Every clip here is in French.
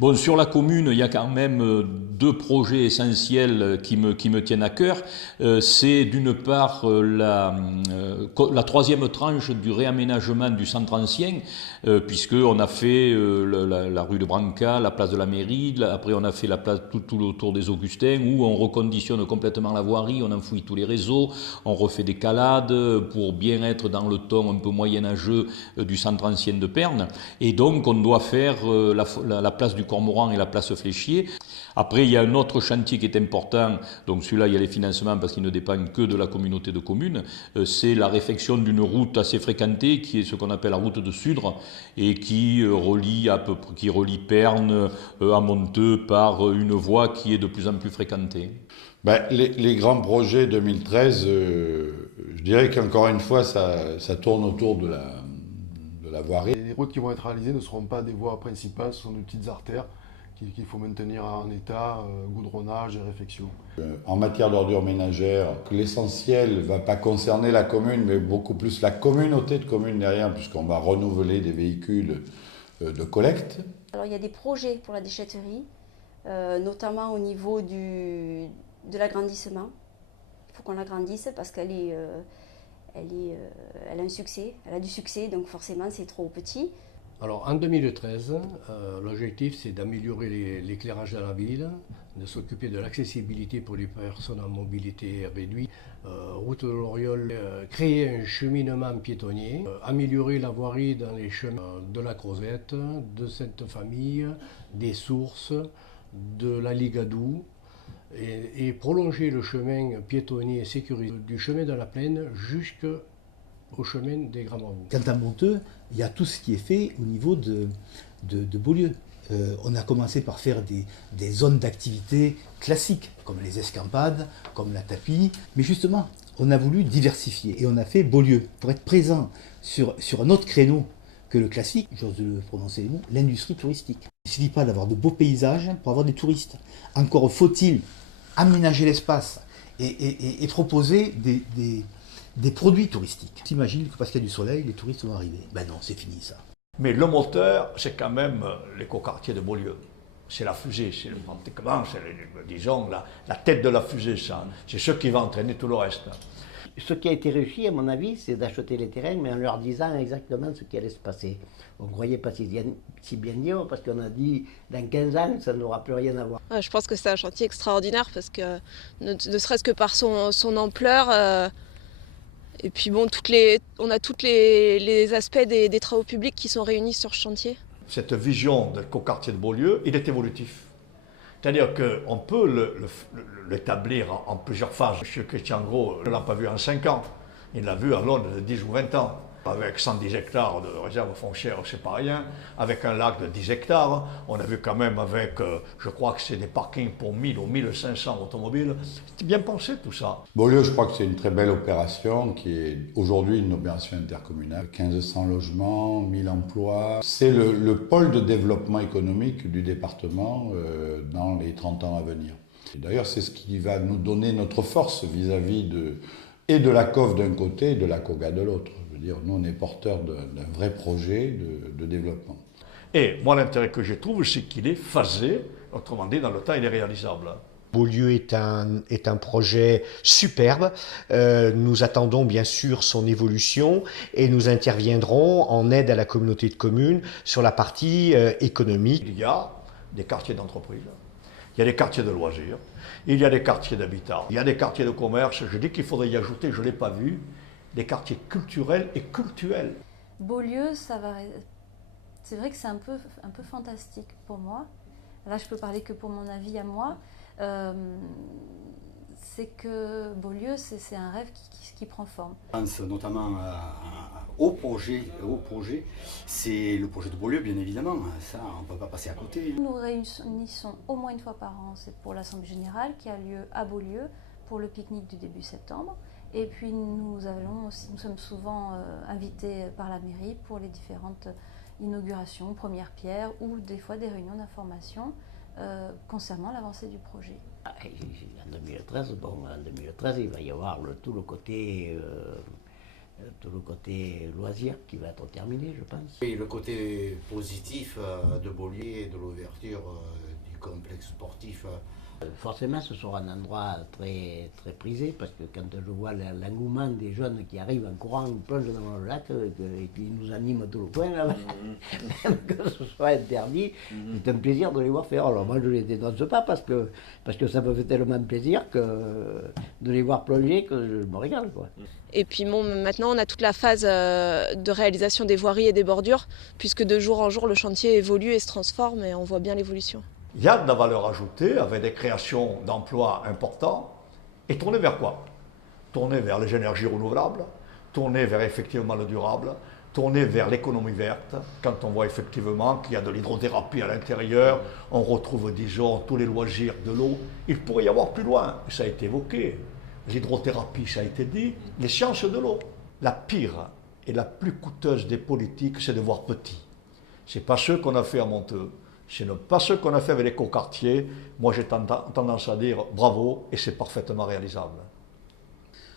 Bon, sur la commune, il y a quand même deux projets essentiels qui me tiennent à cœur. C'est d'une part la troisième tranche du réaménagement du centre ancien, puisqu'on a fait la rue de Branca, la place de la mairie, après on a fait la place tout autour des Augustins, où on reconditionne complètement la voirie, on enfouit tous les réseaux, on refait des calades pour bien être dans le ton un peu moyenâgeux du centre ancien de Perne. Et donc on doit faire la place du Cormoran et la place Fléchier. Après, il y a un autre chantier qui est important, donc celui-là, il y a les financements parce qu'il ne dépend que de la communauté de communes, c'est la réfection d'une route assez fréquentée, qui est ce qu'on appelle la route de Sudre, et qui relie Perne à Monteux par une voie qui est de plus en plus fréquentée. Ben, les grands projets 2013, je dirais qu'encore une fois, ça tourne autour de la voirie. Les routes qui vont être réalisées ne seront pas des voies principales, ce sont de petites artères qu'il faut maintenir en état, goudronnage et réfection. En matière d'ordures ménagères, l'essentiel ne va pas concerner la commune, mais beaucoup plus la communauté de communes derrière, puisqu'on va renouveler des véhicules de collecte. Alors il y a des projets pour la déchetterie, notamment au niveau de l'agrandissement. Il faut qu'on l'agrandisse parce elle a un succès, elle a du succès, donc forcément c'est trop petit. Alors en 2013, l'objectif c'est d'améliorer l'éclairage de la ville, de s'occuper de l'accessibilité pour les personnes en mobilité réduite, route de l'Oriole, créer un cheminement piétonnier, améliorer la voirie dans les chemins de la Crozette, de Sainte-Famille, des Sources, de la Ligadou, et prolonger le chemin piétonnier sécurisé du chemin de la Plaine jusqu'au chemin des Grands Bambous. Quant à Monteux, il y a tout ce qui est fait au niveau de Beaulieu. On a commencé par faire des zones d'activité classiques, comme les escampades, comme la tapis. Mais justement, on a voulu diversifier et on a fait Beaulieu pour être présent sur un autre créneau que le classique, j'ose le prononcer les mots, l'industrie touristique. Il ne suffit pas d'avoir de beaux paysages pour avoir des touristes. Encore faut-il aménager l'espace et proposer des produits touristiques. T'imagines que parce qu'il y a du soleil, les touristes vont arriver. Ben non, c'est fini ça. Mais le moteur, c'est quand même l'écoquartier de Beaulieu. C'est la fusée, c'est pratiquement, disons, la tête de la fusée, ça. C'est ce qui va entraîner tout le reste. Ce qui a été réussi, à mon avis, c'est d'acheter les terrains, mais en leur disant exactement ce qui allait se passer. On ne croyait pas si bien dire, parce qu'on a dit, dans 15 ans, ça n'aura plus rien à voir. Je pense que c'est un chantier extraordinaire, parce que, ne serait-ce que par son ampleur, et puis bon, on a tous les aspects des travaux publics qui sont réunis sur ce chantier. Cette vision de l'écoquartier de Beaulieu, il est évolutif. C'est-à-dire qu'on peut l'établir en plusieurs phases. M. Christian Gros ne l'a pas vu en 5 ans, il l'a vu à l'aune de 10 ou 20 ans. Avec 110 hectares de réserve foncière, c'est pas rien. Avec un lac de 10 hectares, on a vu quand même avec, je crois que c'est des parkings pour 1000 ou 1500 automobiles. C'était bien pensé tout ça. Beaulieu, je crois que c'est une très belle opération qui est aujourd'hui une opération intercommunale. 1500 logements, 1000 emplois. C'est le pôle de développement économique du département dans les 30 ans à venir. D'ailleurs, c'est ce qui va nous donner notre force vis-à-vis de la COF d'un côté et de la COGA de l'autre. Nous, on est porteurs d'un vrai projet de développement. Et moi, l'intérêt que je trouve, c'est qu'il est phasé, autrement dit, dans le temps, il est réalisable. Beaulieu est un projet superbe. Nous attendons bien sûr son évolution et nous interviendrons en aide à la communauté de communes sur la partie économique. Il y a des quartiers d'entreprise, il y a des quartiers de loisirs, il y a des quartiers d'habitat, il y a des quartiers de commerce. Je dis qu'il faudrait y ajouter, je ne l'ai pas vu, des quartiers culturels et cultuels. Beaulieu, c'est vrai que c'est un peu fantastique pour moi. Là, je peux parler que pour mon avis à moi. C'est que Beaulieu, c'est un rêve qui prend forme. Je pense notamment au projet, c'est le projet de Beaulieu, bien évidemment. Ça, on ne peut pas passer à côté. Nous réunissons au moins une fois par an, c'est pour l'Assemblée Générale qui a lieu à Beaulieu pour le pique-nique du début septembre. Et puis nous sommes souvent invités par la mairie pour les différentes inaugurations, premières pierres ou des fois des réunions d'information concernant l'avancée du projet. En 2013, il va y avoir tout le côté tout le côté loisir qui va être terminé, je pense. Et le côté positif de Beaulieu et de l'ouverture du complexe sportif. Forcément, ce sera un endroit très, très prisé parce que quand je vois l'engouement des jeunes qui arrivent en courant, ils plongent dans le lac et qui nous animent tout le coin, là, même que ce soit interdit, c'est un plaisir de les voir faire. Alors moi, je ne les dénonce pas parce que ça me fait tellement plaisir de les voir plonger que je me régale, quoi. Et puis bon, maintenant, on a toute la phase de réalisation des voiries et des bordures, puisque de jour en jour, le chantier évolue et se transforme et on voit bien l'évolution. Il y a de la valeur ajoutée avec des créations d'emplois importants. Et tourner vers quoi? Tourner vers les énergies renouvelables, tourner vers effectivement le durable, tourner vers l'économie verte. Quand on voit effectivement qu'il y a de l'hydrothérapie à l'intérieur, on retrouve, disons, tous les loisirs de l'eau. Il pourrait y avoir plus loin, ça a été évoqué. L'hydrothérapie, ça a été dit, les sciences de l'eau. La pire et la plus coûteuse des politiques, c'est de voir petit. Ce n'est pas ce qu'on a fait à Monteux. Ce n'est pas ce qu'on a fait avec l'écoquartier. Moi, j'ai tendance à dire bravo et c'est parfaitement réalisable.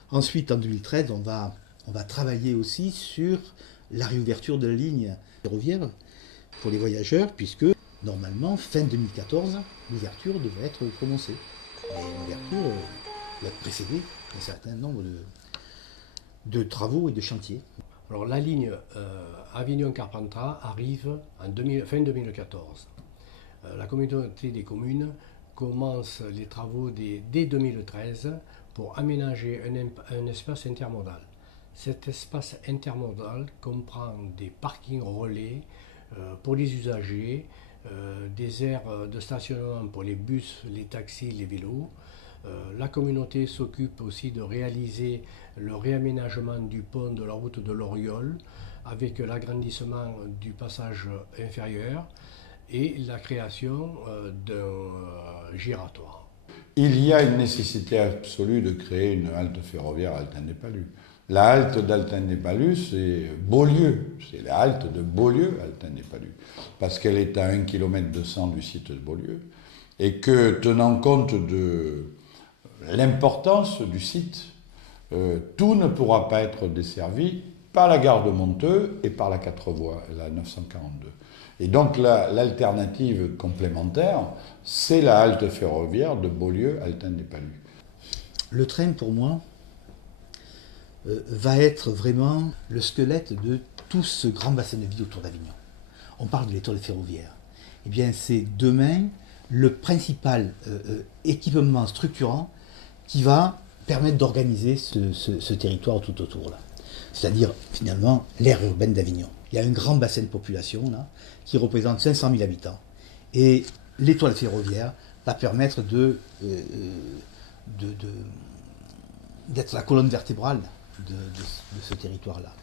Ensuite, en 2013, on va travailler aussi sur la réouverture de la ligne ferroviaire pour les voyageurs, puisque normalement, fin 2014, l'ouverture devrait être prononcée. Et l'ouverture doit être précédée d'un certain nombre de travaux et de chantiers. Alors la ligne Avignon-Carpentras arrive fin 2014. La communauté des communes commence les travaux dès 2013 pour aménager un espace intermodal. Cet espace intermodal comprend des parkings relais pour les usagers, des aires de stationnement pour les bus, les taxis, les vélos. La communauté s'occupe aussi de réaliser le réaménagement du pont de la route de l'Oriole avec l'agrandissement du passage inférieur et la création d'un giratoire. Il y a une nécessité absolue de créer une halte ferroviaire à Altin-des-Palus. La halte d'Altin-des-Palus, c'est Beaulieu. C'est la halte de Beaulieu, Altin-des-Palus. Parce qu'elle est à 1,2 km du site de Beaulieu. Et que, tenant compte de l'importance du site, tout ne pourra pas être desservi par la gare de Monteux et par la 4 voies, la 942. Et donc l'alternative complémentaire, c'est la halte ferroviaire de Beaulieu-Altin-des-Palus. Le train, pour moi, va être vraiment le squelette de tout ce grand bassin de vie autour d'Avignon. On parle de l'étoile ferroviaire. Eh bien, c'est demain le principal équipement structurant qui va permettre d'organiser ce territoire tout autour, là. C'est-à-dire, finalement, l'aire urbaine d'Avignon. Il y a un grand bassin de population, là, qui représente 500 000 habitants. Et l'étoile ferroviaire va permettre d'être la colonne vertébrale de ce territoire-là.